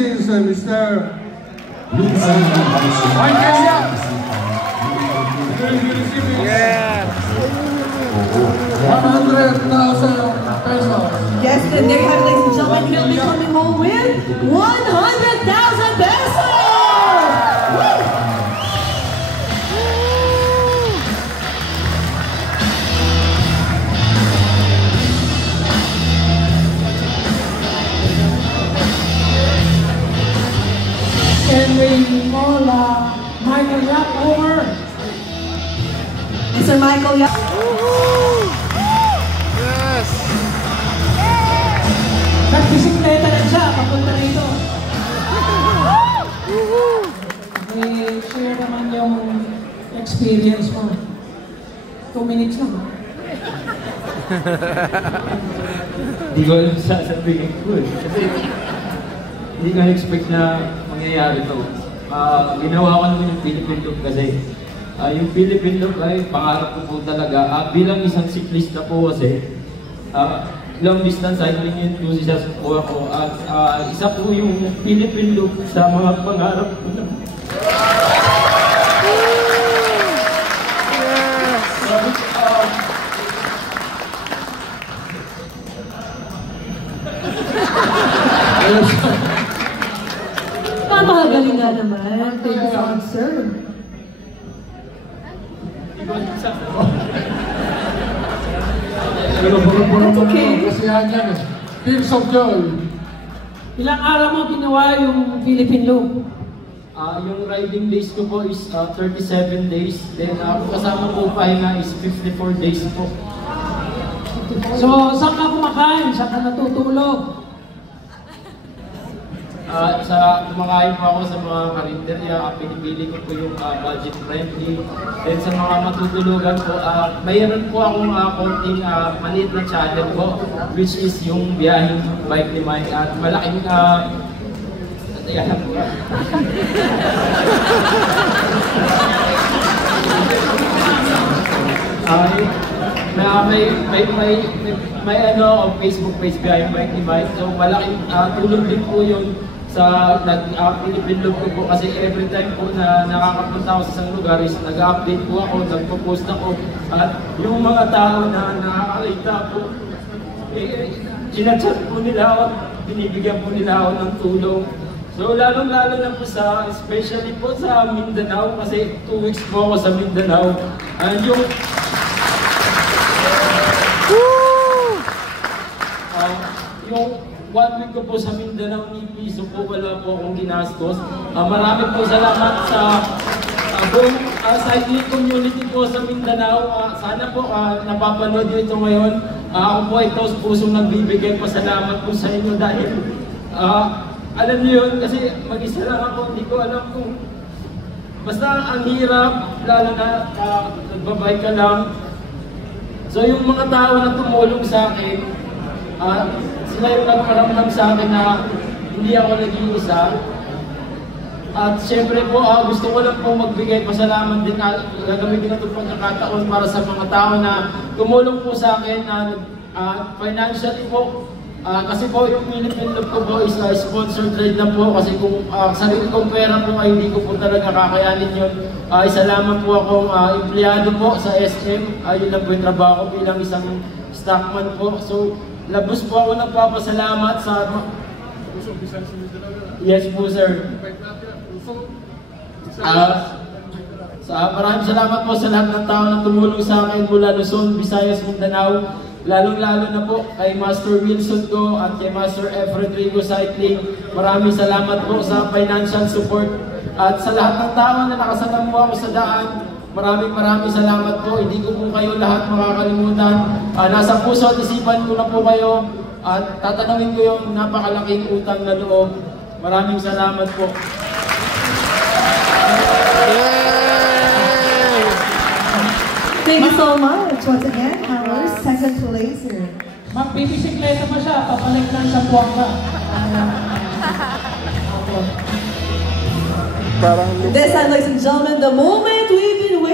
is Mr. Michael Yap. Yeah. 100,000 pesos. Yes, and there you have it, ladies and gentlemen. He'll be coming home with 100,000 pesos! Can we call Michael Yap over? Mr. Michael Yap. Yes. Nagbisikleta na siya, papunta rito. I-share naman yung experience mo. 2 minutes lang. Hindi ko alam sasabihin ko eh. Kasi hindi ko expect na mangyayari ito. Ginawa ko naman yung Philippine Loop kasi yung Philippine Loop ay pangarap ko po talaga. Bilang isang cyclista po kasi, long distance cycling enthusiast po ako. Isa po yung Philippine Loop sa mga pangarap ko na. Napakagaling nga naman. Thank you so much, sir. That's okay. Kasiyahan yan eh. Tears of Joy. Ilang araw mo ginawa yung Philippine Loop? Yung riding days ko po is 37 days. Then kasama po pahinga is 54 days po. So, saan ka kumakain? Saan ka natutulog? Kumakain po ako sa mga karinderya. Pinipili ko po yung budget friendly. Then sa mga matutulugan po, mayroon po akong konting maliit na channel po, which is yung biyaheng bike ni Mike. At malaking may Facebook page biyaheng bike ni Mike. So malaking tulong din po yun sa Philippine Loop ko po kasi every time po na nakakapunta ako sa isang lugar is nag-update po ako, nagpo-post ako at yung mga tao na nakakakita po chinachat po nila ako, binibigyan po nila ako ng tulong. So lalong-lalo na po especially po sa Mindanao kasi 2 weeks po ako sa Mindanao and yung 1 week ko po sa Mindanao ni piso po wala po akong ginastos. Maraming po salamat sa buong cycling community po sa Mindanao. Sana po napapanood nyo ito ngayon. Ako po ay taos pusong nagbibigay pasalamat po sa inyo dahil alam niyo yun kasi mag-isa lang ako, hindi ko alam kung basta ang hirap, lalo na nagbabay ka lang. So yung mga tao na tumulong sa akin, sila yung nagparamdam sa akin na hindi ako nag-iisa. At syempre po, gusto ko lang po magbigay pasalamat din na gagamitin na itong pagkakataon para sa mga tao na tumulong po sa akin financially po. Kasi po yung Philippine Loop ko po is sponsored ride na po kasi kung sarili kong pera po ay hindi ko po talaga kakayanin yun. Isa lamang po akong empleyado po sa SM. Yun lang po yung trabaho ko bilang isang stockman po. So, labos po ako nagpapasalamat sa... Yes po, sir. Maraming salamat po sa lahat ng tao na tumulong sa akin mula Luzon, Visayas, Mindanao. Lalong-lalo na po kay Master Wilson ko at kay Master F. Rodrigo Cycling. Maraming salamat po sa financial support. At sa lahat ng tao na nakasalamuha ko sa daan, maraming salamat po. Hindi ko po kayo lahat makakalimutan. Nasa puso at isipan ko na po kayo. At tatanungin ko yung napakalaking utang na loob. Maraming salamat po. Thank you so much. Once again, our second placer. Magbibisikleta pa siya, papalik lang sa Buanga. Parang This, ladies and gentlemen, the moment we've been waiting.